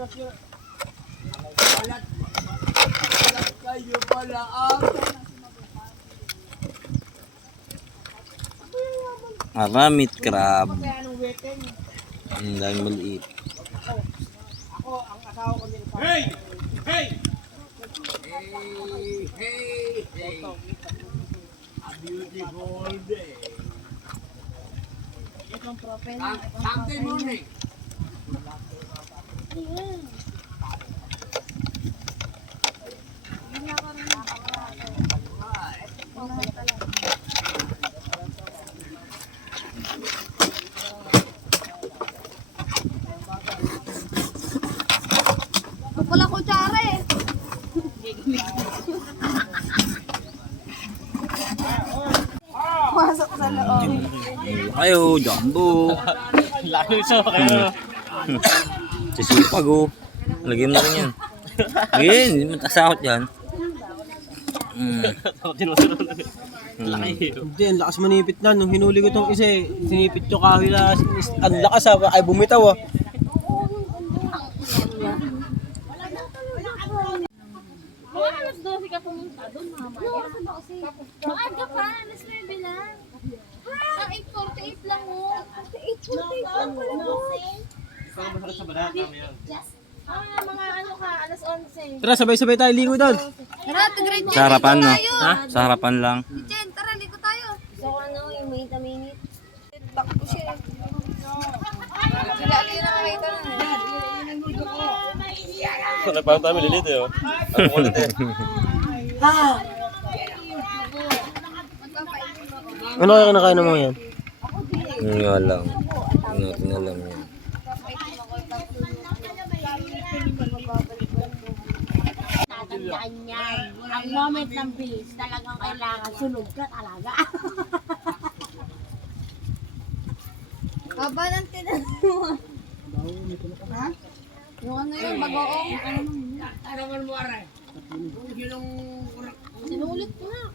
Kayo pala ang Aramid crab. Ang dami maliit. ako ang asawa ko din. Hey! Hey! Hey! A beautiful day. Sunday morning. Wala kutsara eh. Masok sa loob. Ayo, jumbo. Lalo siya kayo. Sisipag oh. Lagyan mo rin yan. Lagyan, hindi mo tasakot yan. Hindi, ang lakas manipit na. Nung hinuli ko itong isa eh, sinipit yung kahoy na, ang lakas ay bumitaw ah. Mga alas 12 ka pumunta doon, mamaya. Maaga pa, alas 9 lang. Ah, 8:48 lang oh. 8:48 lang pala mo. Mga ano ka, alas 11. Tara, sabay-sabay tayo ligo doon. Tara, tigray Sa harapan no? Ha? Sa harapan lang. Jen, tara, ligo tayo. Gusto ko ano, yung minute. Takbo siya. Lalo yun ang makita nun. Nagpapang tayo malilit eh. Ang kulit eh. Ano kaya kinakain mo yan? Hindi nga lang. Hindi natin alam yan. Tatandaan yan. Ang moment ng bis, talagang kailangan sunog ka talaga. Baba ng tinanong. Ha? Yung ano yun, bagoong. Ano man mo aray? Kung sinong Sinulit ko na.